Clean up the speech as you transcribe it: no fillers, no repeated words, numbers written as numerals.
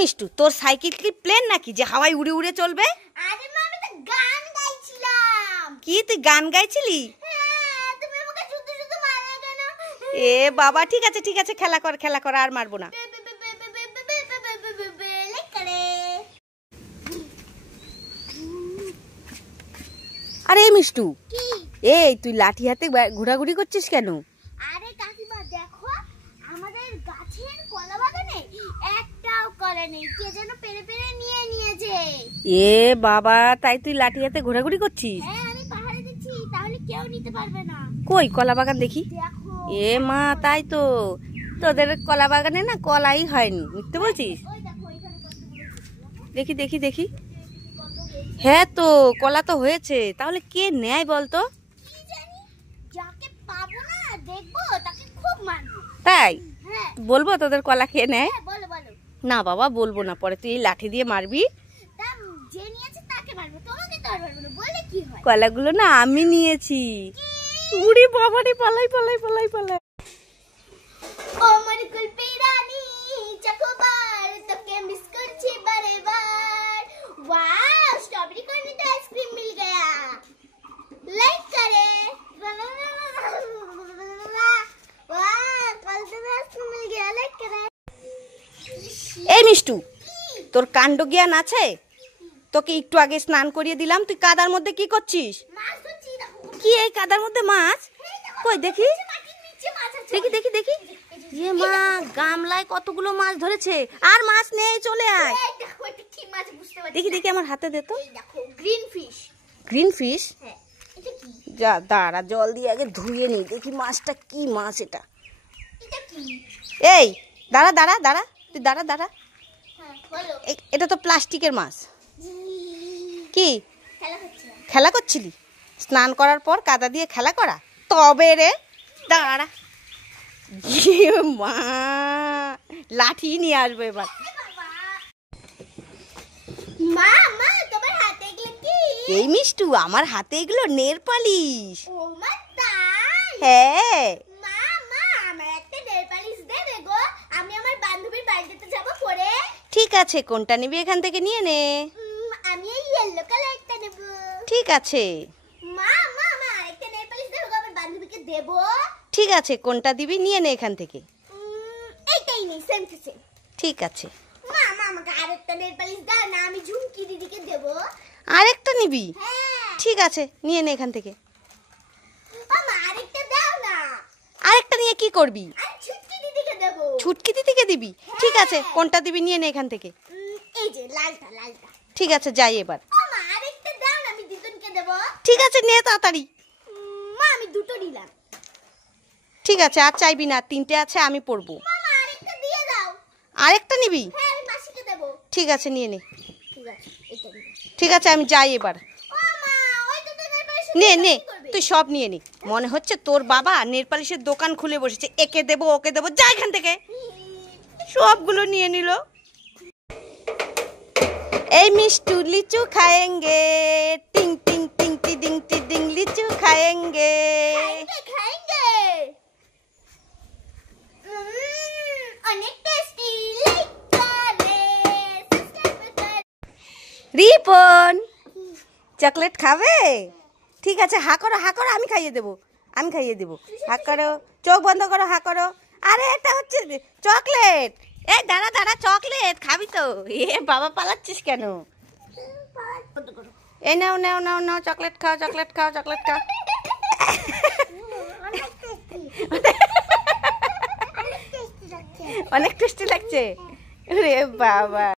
মিষ্টু, তোর সাইকেল কি প্লেন নাকি যে হাওয়ায় উড়ে উড়ে চলবে? আরে মা, আমি তো গান গাইছিলাম। কি তুই গান গাইছিলি? হ্যাঁ, তুমি আমাকে শুধু শুধু মারলে কেন? এ বাবা, ঠিক আছে ঠিক আছে, খেলা কর খেলা কর, আর মারবো না। আরে মিষ্টু, কি? এই তুই লাঠি হাতে ঘোরাঘুরি করছিস কেন? আরে কাকিমা দেখো, আমাদের গাছের কলা বাগানে একটাও কলা নেই, কে যেন পেরে পেরে নিয়ে নিয়েছে। এ বাবা, তাই তুই লাঠি হাতে ঘোরাঘুরি করছিস? হ্যাঁ, আমি পাহাড়ে দিচ্ছি, তাহলে কেউ নিতে পারবে না। কই কলা বাগান দেখি। দেখো, এ মা, তাই তো, তোদের কলা বাগানে না কলাই হয়নি, মিথ্যে বলছিস? ওই দেখো এখানে কতগুলো হয়েছে। দেখি দেখি দেখি। কত হয়েছে? হ্যাঁ তো, কলা তো হয়েছে, তাহলে কে নেয় বলতো? কি জানি, যাকে পাবো না দেখবো তাকে খুব মারবো। তাই হ্যাঁ বলবো তোদের কলা কে নেয়? হ্যাঁ, বলো বলো। না বাবা, বলবো না, পরে তুই এই লাঠি দিয়ে মারবি। তা যে নিয়েছে তাকে মারবো, তোমাকে তো আর মারবো না, বলে কি হয়? কলাগুলো না আমি নিয়েছি। উড়ি বাবা রে, পালাই পালাই পালাই পালাই। ও আমার কুলপি রানী চকোবার, তোকে মিস করছি বারে বার। वाओ, स्ट्रॉबेरी कॉर्न तो आइसक्रीम मिल गया। लाइक करें। वाह, कल तो आइसक्रीम मिल गया, लाइक करें। এই মিষ্টু, তোর কাণ্ড জ্ঞান আছে? তোকে একটু আগে স্নান করিয়ে দিলাম, তুই কাদার মধ্যে কি করছিস? মাছ ধরছি, দেখো। কি এই কাদার মধ্যে মাছ? কই দেখি মাটির নিচে মাছ আছে। দেখি দেখি দেখি। এ মা, গামলায় কতগুলো মাছ ধরেছে, আর মাছ নেই, চলে আয়। এই দেখো, এটা কি মাছ বুঝতে পারছি দেখি না। দেখি, আমার হাতে দে তো। এই দেখো, গ্রিন ফিশ। Green fish? হ্যাঁ, এটা কি? যা দাঁড়া, জল দিয়ে আগে ধুয়ে নি, দেখি মাছটা কি মাছ এটা। এটা কি? এই দাঁড়া দাঁড়া দাঁড়া, তুই দাঁড়া দাঁড়া। হ্যাঁ, বলো। এটা তো প্লাস্টিকের মাছ। কি খেলা হচ্ছে। খেলা করছিলি? স্নান করার পর কাদা দিয়ে খেলা করা? তবে রে, দাঁড়া। ইয়ে মা, লাঠি নিয়ে আসবে এবার। মা মা, তোমার হাতে এগুলো কি? এই মিষ্টু, আমার হাতে এগুলো নেল পালিশ। ও মা, তাই? হ্যাঁ। মা মা, আমার একটা নেল পালিশ দেবে গো, আমি আমার বান্ধবীর বাড়িতে যাব পরে। ঠিক আছে, কোনটা নিবি এখান থেকে নিয়ে নে। আমি এই ইয়েলো কালারটা নেব। ঠিক আছে। মা মা, আমার আরেকটা নেল পালিশ দেবে গো, আমার বান্ধবীকে দেব। ঠিক আছে, কোনটা দিবি নিয়ে নে এখান থেকে। এইটাই নেই, সেম টু সেম। ঠিক আছে। মা মা, আমাকে আরেকটা নেল পালিশ দাও না, আমি ঝুমকি দিদিকে দেব। আরেকটা নিবি? হ্যাঁ। ঠিক আছে, নিয়ে নে এখান থেকে। মা, আরেকটা দাও না। আরেকটা নিয়ে কি করবি? আর ছুটকি দিদিকে দেব। ছুটকি দিদিকে দিবি? ঠিক আছে, কোনটা দিবি নিয়ে নে এখান থেকে। এই যে লালটা লালটা। ঠিক আছে, যাই এবার। মা, আরেকটা দাও না, আমি দিদুনকে দেব। ঠিক আছে, নে তাড়াতাড়ি। মা, আমি দুটো নিলাম। ঠিক আছে, আর চাইবি না, তিনটে আছে, আমি পরবো। মামা, আরেকটা দিয়ে দাও। আরেকটা নিবি? হ্যাঁ, আমি মাসিকে দেব। ঠিক আছে, নিয়ে নে। ঠিক আছে, এটা নিব। ঠিক আছে, আমি যাই এবার। ও মা, ওই তো নেল পালিশ নে নে, তুই সব নিয়ে নে। মনে হচ্ছে তোর বাবা নেল পালিশের দোকান খুলে বসেছে, একে দেবো ওকে দেবো, যা এখান থেকে। সবগুলো নিয়ে নিল। এই মিষ্টু, লিচু খাएंगे, টিং টিং টিং টি ডিং টি ডিং, লিচু খাएंगे। খাইঙ্গে। অনেক টেস্টি, লাইক করে, সাবস্ক্রাইব করে। রিপন, চকলেট খাবে? ঠিক আছে, হা করো হা করো, আমি খাইয়ে দেবো, আমি খাইয়ে দেবো। হা করো, চোখ বন্ধ করো, হা করো। আরে এটা হচ্ছে চকলেট। এই দাঁড়া দাঁড়া, চকলেট খাবি তো? এ বাবা, পালাচ্ছিস কেন? এই নাও নাও নাও নাও, চকলেট খাও চকলেট খাও চকলেট খাও। অনেক টেস্টি লাগছে। রে বাবা।